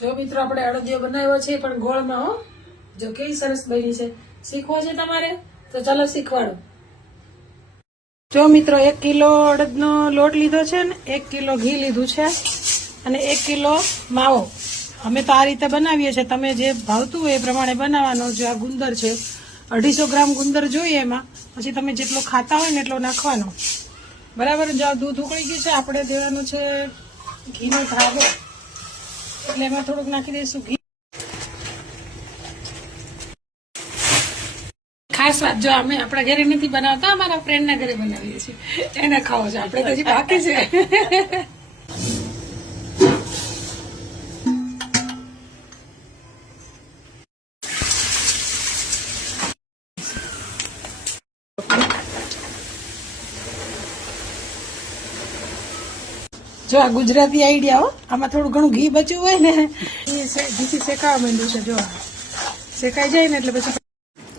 જો મિત્રો આપણે અડદિયો બનાવ્યો છે પણ ગોળમાં હો, જો કેવી સરસ બની છે. શીખવો છે તમારે તો ચાલો શીખવાડો. જો મિત્રો 1 કિલો અડદનો લોટ લીધો છે ને 1 કિલો ઘી લીધું છે અને 1 કિલો માવો. અમે તો આ રીતે બનાવીએ છીએ, તમે જે ભાવતું હોય એ પ્રમાણે બનાવવાનો. જો આ ગુંદર છે 250 ગ્રામ ગુંદર જોઈએ એમાં, પછી તમે જેટલો ખાતા હોય ને એટલો નાખવાનો. બરાબર. જો દૂધ ઉકળી ગયું છે, આપણે દેવાનું છે ઘીનો ધાગો, એટલે એમાં થોડુંક નાખી દઈશું ઘી. ખાસ વાત, જો અમે આપણા ઘરે નથી બનાવતા, અમારા ફ્રેન્ડના ઘરે બનાવીએ છીએ, એને ખાવો છે. આપણે તો હજી બાકી છે. જો આ ગુજરાતી આઈડિયા હો, આમાં થોડું ઘણું ઘી બચ્યું હોય ને ઘીથી શેકાવા માંડ્યું છે. જો શેકાઈ જાય ને એટલે પછી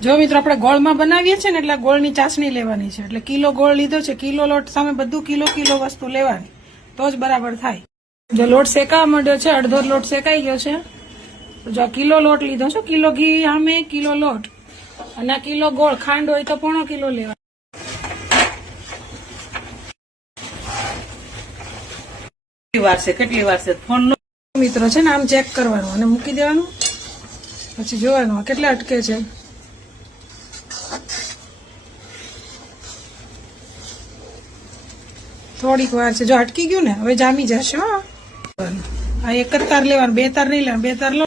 જો મિત્રો આપણે ગોળમાં બનાવીએ છીએ ને એટલે ગોળની ચાસણી લેવાની છે. એટલે કિલો ગોળ લીધો છે, કિલો લોટ સામે બધું કિલો વસ્તુ લેવાની, તો જ બરાબર થાય. જો લોટ શેકાવા માંડ્યો છે, અડધો લોટ શેકાઈ ગયો છે. જો કિલો લોટ લીધો છે, કિલો ઘી સામે કિલો લોટ અને કિલો ગોળ. ખાંડ હોય તો 1/4 કિલો લેવા. કેટલી વાર છે ફોન મિત્રો છે ને આમ ચેક કરવાનું અને મૂકી દેવાનું, પછી જોવાનું કેટલા અટકે છે. થોડીક વાર છે, જો અટકી ગયું ને હવે જામી જશે. હા, આ 1 જ તાર લેવાનું, 2 તાર નહીં લેવાનું, 2 તાર લો.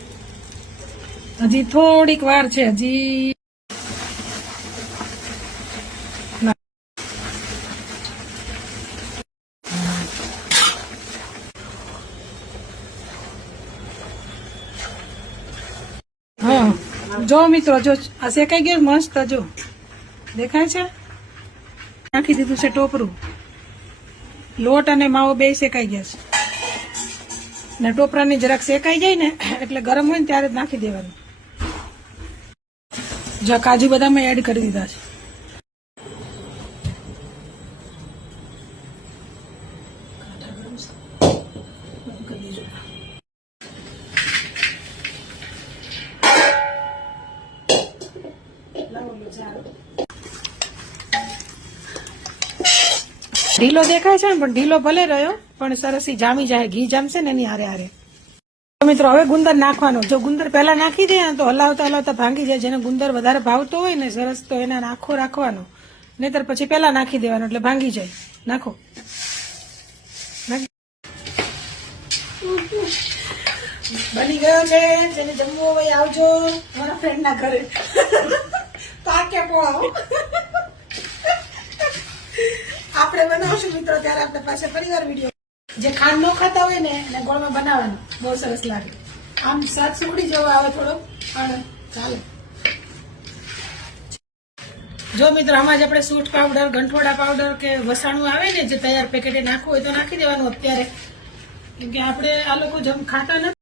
હજી થોડીક વાર છે, હજી હા. જો મિત્રો જો આ શેકાઈ ગયું મસ્ત, જો દેખાય છે. નાખી દીધું છે ટોપરું. લોટ અને માવો 2 શેકાઈ ગયા છે ને ટોપરાની જરાક શેકાઈ જાય ને એટલે ગરમ હોય ને ત્યારે જ નાખી દેવાનું. જો કાજુ બદામ એડ કરી દીધા છે. ઢીલો દેખાય છે ને, પણ ઢીલો ભલે રહ્યો પણ સરસ જામી જાય. ઘી જામશે ને એની હારે હારે. મિત્રો હવે ગુંદર નાખવાનો. જો ગુંદર પહેલા નાખી દે ને તો હલાવતા હલાવતા ભાંગી જાય. જેને ગુંદર વધારે ભાવતો હોય ને સરસ, તો એના આખો રાખવાનો, નહીતર પછી પહેલા નાખી દેવાનો એટલે ભાંગી જાય. નાખો. બની ગયો છે. જેને જમવું હોય આવજો મારા ફ્રેન્ડ ના ઘરે. પાકે પોળાવો આપણે બનાવશું મિત્રો, ત્યારે આપણે પાસે પરિવાર વિડીયો. જે ખાંડ ન ખાતા હોય ને એને ગોળમાં બનાવવાનું, બહુ સરસ લાગે. આમ સાત સુગડી જેવો આવે થોડો, પણ ચાલે. જો મિત્રો આમાં જ આપણે સૂંઠ પાવડર, ગંઠોડા પાવડર કે વસાણું આવે ને જે તૈયાર પેકેટે નાખવું હોય તો નાખી દેવાનું અત્યારે, કેમ કે આપણે આ લોકો જમ ખાતા નથી.